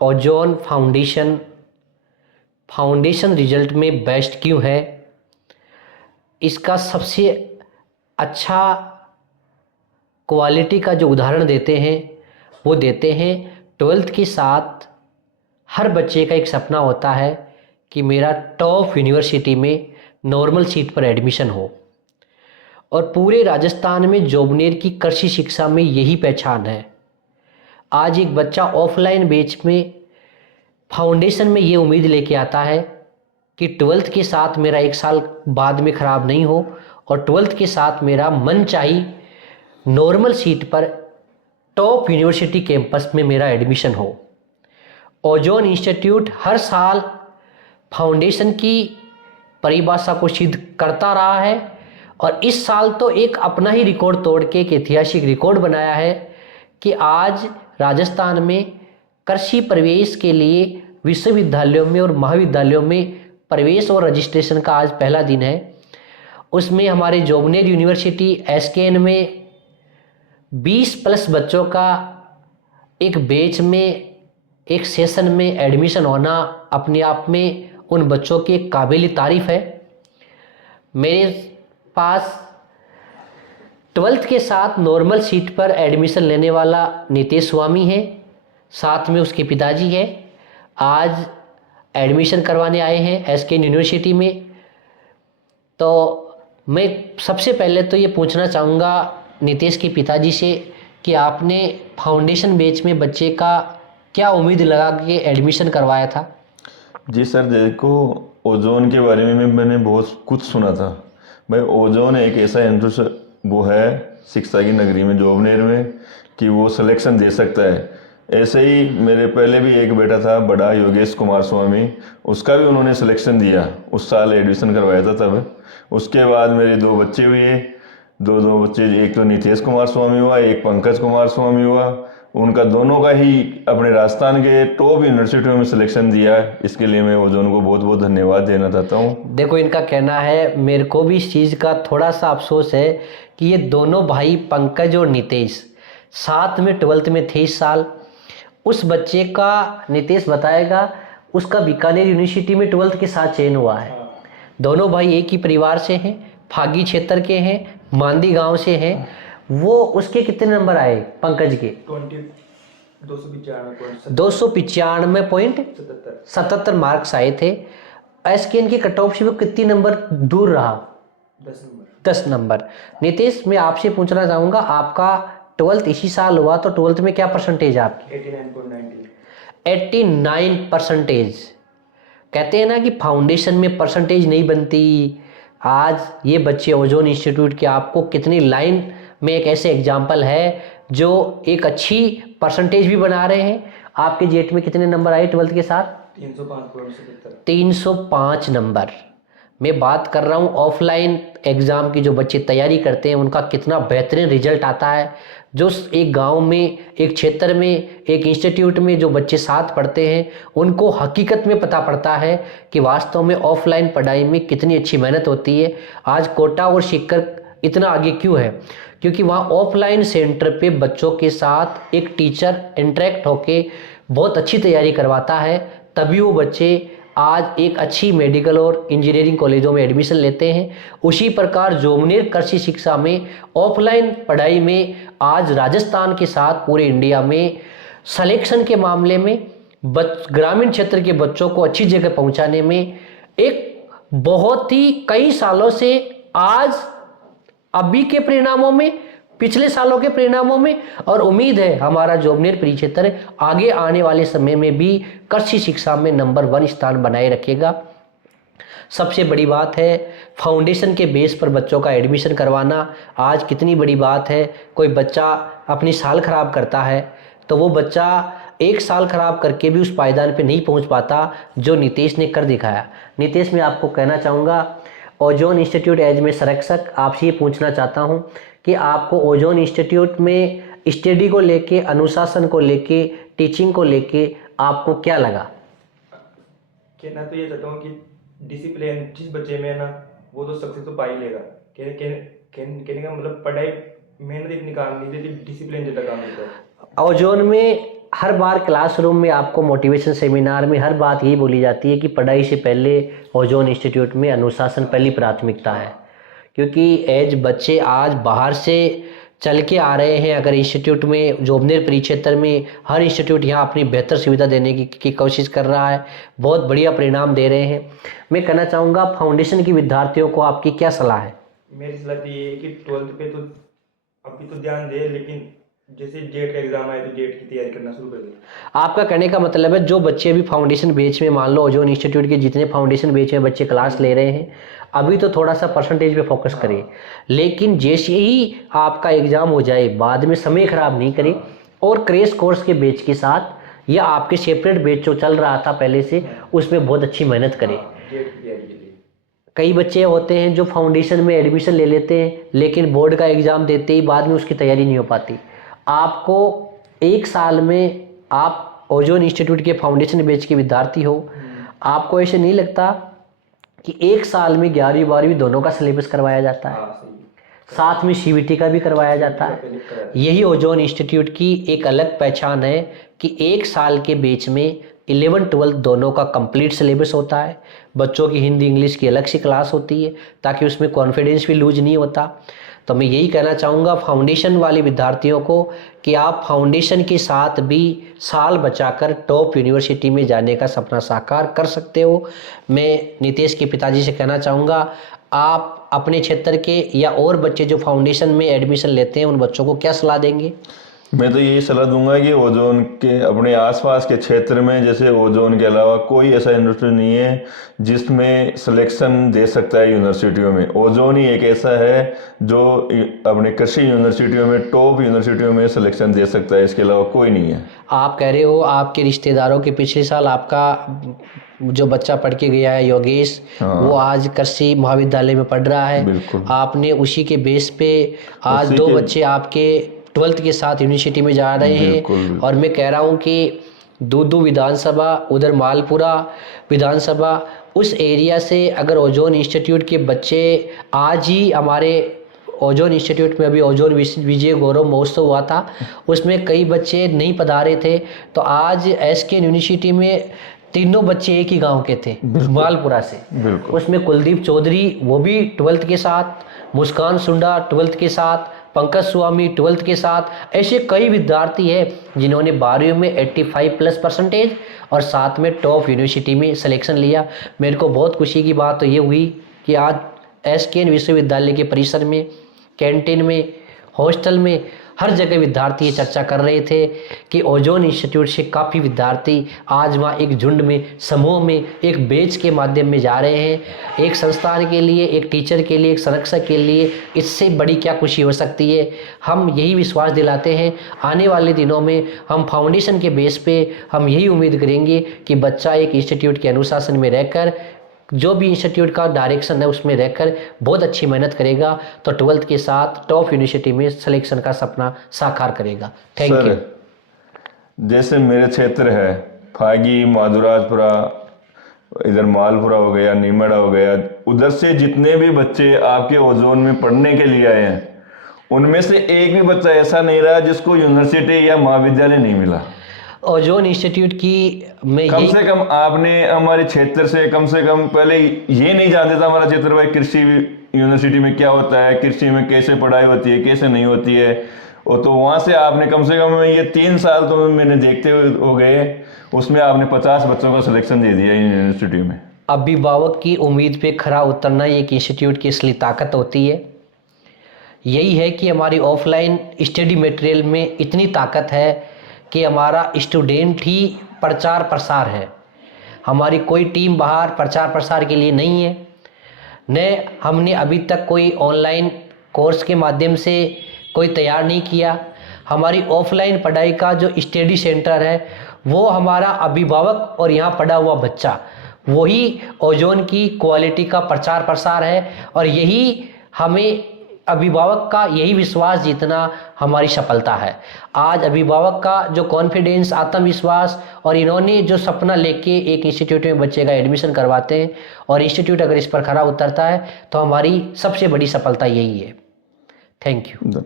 Ozone foundation result में best क्यों है, इसका सबसे अच्छा क्वालिटी का जो उदाहरण देते हैं वो देते हैं 12th के साथ हर बच्चे का एक सपना होता है कि मेरा टॉप यूनिवर्सिटी में नॉर्मल सीट पर एडमिशन हो, और पूरे राजस्थान में जोबनेर की कृषि शिक्षा में यही पहचान है। आज एक बच्चा ऑफलाइन बैच में फाउंडेशन में ये उम्मीद लेके आता है कि 12th के साथ मेरा एक साल बाद में ख़राब नहीं हो, और 12th के साथ मेरा मन चाही नॉर्मल सीट पर टॉप यूनिवर्सिटी कैंपस में मेरा एडमिशन हो। ओजोन इंस्टीट्यूट हर साल फाउंडेशन की परिभाषा को सिद्ध करता रहा है, और इस साल तो एक अपना ही रिकॉर्ड तोड़ के एक ऐतिहासिक रिकॉर्ड बनाया है कि आज राजस्थान में कृषि प्रवेश के लिए विश्वविद्यालयों में और महाविद्यालयों में प्रवेश और रजिस्ट्रेशन का आज पहला दिन है। उसमें हमारे जोबनेर यूनिवर्सिटी एसकेएन में 20+ बच्चों का एक बैच में एक सेशन में एडमिशन होना अपने आप में उन बच्चों की एक काबिल तारीफ है। मेरे पास 12th के साथ नॉर्मल सीट पर एडमिशन लेने वाला नितेश स्वामी है, साथ में उसके पिताजी है। आज एडमिशन करवाने आए हैं एसकेएन यूनिवर्सिटी में। तो मैं सबसे पहले तो ये पूछना चाहूँगा नितेश के पिताजी से कि आपने फाउंडेशन बैच में बच्चे का क्या उम्मीद लगा के एडमिशन करवाया था। जी सर, देखो ओजोन के बारे में मैंने बहुत कुछ सुना था। भाई ओजोन एक ऐसा एंट्रेंस वो है शिक्षा की नगरी में जोबनेर में कि वो सिलेक्शन दे सकता है। ऐसे ही मेरे पहले भी एक बेटा था बड़ा योगेश कुमार स्वामी, उसका भी उन्होंने सिलेक्शन दिया, उस साल एडमिशन करवाया था तब। उसके बाद मेरे दो बच्चे हुए, दो बच्चे, एक तो नितेश कुमार स्वामी हुआ, एक पंकज कुमार स्वामी हुआ। उनका दोनों का ही अपने राजस्थान के टॉप यूनिवर्सिटियों में सिलेक्शन दिया है। इसके लिए मैं ओजोन को बहुत बहुत धन्यवाद देना चाहता हूँ। देखो इनका कहना है, मेरे को भी इस चीज़ का थोड़ा सा अफसोस है कि ये दोनों भाई पंकज और नितेश साथ में 12th में थे इस साल। उस बच्चे का नितेश बताएगा उसका बीकानेर यूनिवर्सिटी में 12th के साथ चयन हुआ है। दोनों भाई एक ही परिवार से हैं, फागी क्षेत्र के हैं, मांदी गांव से हैं। वो उसके कितने नंबर आए पंकज के? 295.77 मार्क्स आए थे। एसकेएन के कट ऑफ से वो कितनी नंबर दूर रहा? 10 नंबर। नितेश, मैं आपसे पूछना चाहूँगा, आपका 12th इसी साल हुआ, तो 12th में क्या परसेंटेज है आपकी? 89%। कहते हैं ना कि फाउंडेशन में परसेंटेज नहीं बनती। आज ये बच्चे ओजोन इंस्टीट्यूट के आपको कितनी लाइन में एक ऐसे एग्जाम्पल है जो एक अच्छी परसेंटेज भी बना रहे हैं। आपके जेट में कितने नंबर आए 12th के साथ? 305 नंबर। मैं बात कर रहा हूँ ऑफलाइन एग्ज़ाम की, जो बच्चे तैयारी करते हैं उनका कितना बेहतरीन रिजल्ट आता है। जो एक गांव में, एक क्षेत्र में, एक इंस्टीट्यूट में जो बच्चे साथ पढ़ते हैं उनको हकीकत में पता पड़ता है कि वास्तव में ऑफलाइन पढ़ाई में कितनी अच्छी मेहनत होती है। आज कोटा और सीकर इतना आगे क्यों है? क्योंकि वहाँ ऑफलाइन सेंटर पे बच्चों के साथ एक टीचर इंटरेक्ट होके बहुत अच्छी तैयारी करवाता है, तभी वो बच्चे आज एक अच्छी मेडिकल और इंजीनियरिंग कॉलेजों में एडमिशन लेते हैं। उसी प्रकार जोबनेर कृषि शिक्षा में ऑफलाइन पढ़ाई में आज राजस्थान के साथ पूरे इंडिया में सिलेक्शन के मामले में ग्रामीण क्षेत्र के बच्चों को अच्छी जगह पहुंचाने में एक बहुत ही कई सालों से आज अभी के परिणामों में, पिछले सालों के परिणामों में, और उम्मीद है हमारा जोबनेर परिक्षेत्र आगे आने वाले समय में भी कृषि शिक्षा में नंबर 1 स्थान बनाए रखेगा। सबसे बड़ी बात है फाउंडेशन के बेस पर बच्चों का एडमिशन करवाना। आज कितनी बड़ी बात है, कोई बच्चा अपनी साल खराब करता है तो वो बच्चा एक साल खराब करके भी उस पायदान पे नहीं पहुंच पाता जो नितेश ने कर दिखाया। नितेश, मैं आपको कहना चाहूँगा, ओजोन इंस्टीट्यूट एज में संरक्षक आपसे ये पूछना चाहता हूँ कि आपको ओजोन इंस्टीट्यूट में स्टडी को लेके, अनुशासन को लेके, टीचिंग को लेके आपको क्या लगा? कहना तो ये चाहता हूँ कि डिसिप्लिन जिस बच्चे में है ना वो तो सक्सेस तो पा ही लेगा। कहने का मतलब पढ़ाई मेहनत इतनी काम नहीं देती, डिसिप्लिन ज़्यादा काम देता है। ओजोन में हर बार क्लासरूम में आपको मोटिवेशन सेमिनार में हर बात यही बोली जाती है कि पढ़ाई से पहले ओजोन इंस्टीट्यूट में अनुशासन पहली प्राथमिकता है, क्योंकि एज बच्चे आज बाहर से चल के आ रहे हैं। अगर इंस्टीट्यूट में जोबनेर परिक्षेत्र में हर इंस्टीट्यूट यहाँ अपनी बेहतर सुविधा देने की कोशिश कर रहा है, बहुत बढ़िया परिणाम दे रहे हैं। मैं कहना चाहूँगा फाउंडेशन के विद्यार्थियों को आपकी क्या सलाह है? मेरी सलाह तो ये है कि 12th पे तो अभी तो ध्यान दे, लेकिन जैसे जेट का एग्जाम आए तो जेट की तैयारी करना शुरू कर दे। आपका कहने का मतलब है जो बच्चे अभी फाउंडेशन बैच में, मान लो ओजोन इंस्टीट्यूट के जितने फाउंडेशन बैच में बच्चे क्लास ले रहे हैं, अभी तो थोड़ा सा परसेंटेज पे फोकस करें, लेकिन जैसे ही आपका एग्ज़ाम हो जाए बाद में समय ख़राब नहीं करें और क्रैश कोर्स के बैच के साथ या आपके सेपरेट बैच जो चल रहा था पहले से उसमें बहुत अच्छी मेहनत करें। जेट की तैयारी के लिए कई बच्चे होते हैं जो फाउंडेशन में एडमिशन ले लेते हैं लेकिन बोर्ड का एग्ज़ाम देते ही बाद में उसकी तैयारी नहीं हो पाती। आपको एक साल में, आप ओजोन इंस्टीट्यूट के फाउंडेशन बैच के विद्यार्थी हो, आपको ऐसे नहीं लगता कि एक साल में 11वीं 12वीं दोनों का सिलेबस करवाया जाता है, हाँ सही साथ में सीबीटी का भी करवाया जाता है? पहले करा है। यही ओजोन इंस्टीट्यूट की एक अलग पहचान है कि एक साल के बैच में 11 12 दोनों का कंप्लीट सिलेबस होता है। बच्चों की हिंदी इंग्लिश की अलग सी क्लास होती है ताकि उसमें कॉन्फिडेंस भी लूज नहीं होता। तो मैं यही कहना चाहूँगा फाउंडेशन वाले विद्यार्थियों को कि आप फाउंडेशन के साथ भी साल बचाकर टॉप यूनिवर्सिटी में जाने का सपना साकार कर सकते हो। मैं नितेश के पिताजी से कहना चाहूँगा, आप अपने क्षेत्र के या और बच्चे जो फाउंडेशन में एडमिशन लेते हैं उन बच्चों को क्या सलाह देंगे? मैं तो यही सलाह दूंगा कि ओजोन के अपने आसपास के क्षेत्र में, जैसे ओजोन के अलावा कोई ऐसा यूनिवर्सिटी नहीं है जिसमें सिलेक्शन दे सकता है यूनिवर्सिटियों में। ओजोन ही एक ऐसा है जो अपने कृषि यूनिवर्सिटियों में, टॉप यूनिवर्सिटियों में सिलेक्शन दे सकता है, इसके अलावा कोई नहीं है। आप कह रहे हो आपके रिश्तेदारों के पिछले साल आपका जो बच्चा पढ़ के गया है योगेश, हाँ। वो आज कृषि महाविद्यालय में पढ़ रहा है। बिल्कुल। आपने उसी के बेस पे आज उसी 2 के- बच्चे आपके 12th के साथ यूनिवर्सिटी में जा रहे हैं। बिल्कुल, बिल्कुल। और मैं कह रहा हूँ कि दूदू विधानसभा, उधर मालपुरा विधानसभा, उस एरिया से अगर ओजोन इंस्टीट्यूट के बच्चे आज ही हमारे ओजोन इंस्टीट्यूट में अभी ओजोन विजय गौरव महोत्सव हुआ था, उसमें कई बच्चे नहीं पधारे थे, तो आज एसके यूनिवर्सिटी में तीनों बच्चे एक ही गांव के थे, मालपुरा से। बिल्कुल। उसमें कुलदीप चौधरी वो भी 12th के साथ, मुस्कान सुंडा 12th के साथ, पंकज स्वामी 12th के साथ, ऐसे कई विद्यार्थी हैं जिन्होंने 12वीं में 85+ % और साथ में टॉप यूनिवर्सिटी में सिलेक्शन लिया। मेरे को बहुत खुशी की बात तो ये हुई कि आज एसकेएन विश्वविद्यालय के परिसर में, कैंटीन में, हॉस्टल में, हर जगह विद्यार्थी ये चर्चा कर रहे थे कि ओजोन इंस्टीट्यूट से काफ़ी विद्यार्थी आज वहाँ एक झुंड में, समूह में, एक बैच के माध्यम में जा रहे हैं। एक संस्थान के लिए, एक टीचर के लिए, एक संरक्षक के लिए इससे बड़ी क्या खुशी हो सकती है। हम यही विश्वास दिलाते हैं, आने वाले दिनों में हम फाउंडेशन के बेस पे हम यही उम्मीद करेंगे कि बच्चा एक इंस्टीट्यूट के अनुशासन में रहकर, जो भी इंस्टीट्यूट का डायरेक्शन है उसमें रहकर बहुत अच्छी मेहनत करेगा तो 12th के साथ टॉप यूनिवर्सिटी में सिलेक्शन का सपना साकार करेगा। Thank you. सर, जैसे मेरे क्षेत्र है फागी, माधुराजपुरा, इधर मालपुरा हो गया, नीमड़ा हो गया, उधर से जितने भी बच्चे आपके ओजोन में पढ़ने के लिए आए हैं, उनमें से एक भी बच्चा ऐसा नहीं रहा जिसको यूनिवर्सिटी या महाविद्यालय नहीं मिला। ओजोन इंस्टीट्यूट की मैं कम यही से कम आपने हमारे क्षेत्र से, कम से कम पहले ये नहीं जानते था हमारा क्षेत्र भाई कृषि यूनिवर्सिटी में क्या होता है, कृषि में कैसे पढ़ाई होती है, कैसे नहीं होती है। और तो वहाँ से आपने कम से कम ये 3 साल तो मैंने देखते हुए हो गए, उसमें आपने 50 बच्चों का सिलेक्शन दे दिया यूनिवर्सिटी में। अभिभावक की उम्मीद पे खरा उतरना ही एक इंस्टीट्यूट की असली ताकत होती है। यही है कि हमारी ऑफलाइन स्टडी मटेरियल में इतनी ताकत है कि हमारा स्टूडेंट ही प्रचार प्रसार है। हमारी कोई टीम बाहर प्रचार प्रसार के लिए नहीं है, न हमने अभी तक कोई ऑनलाइन कोर्स के माध्यम से कोई तैयार नहीं किया। हमारी ऑफलाइन पढ़ाई का जो स्टडी सेंटर है वो हमारा अभिभावक और यहाँ पढ़ा हुआ बच्चा, वही ओजोन की क्वालिटी का प्रचार प्रसार है। और यही हमें अभिभावक का यही विश्वास जीतना हमारी सफलता है। आज अभिभावक का जो कॉन्फिडेंस, आत्मविश्वास और इन्होंने जो सपना लेके एक इंस्टीट्यूट में बच्चे का एडमिशन करवाते हैं और इंस्टीट्यूट अगर इस पर खरा उतरता है तो हमारी सबसे बड़ी सफलता यही है। Thank you.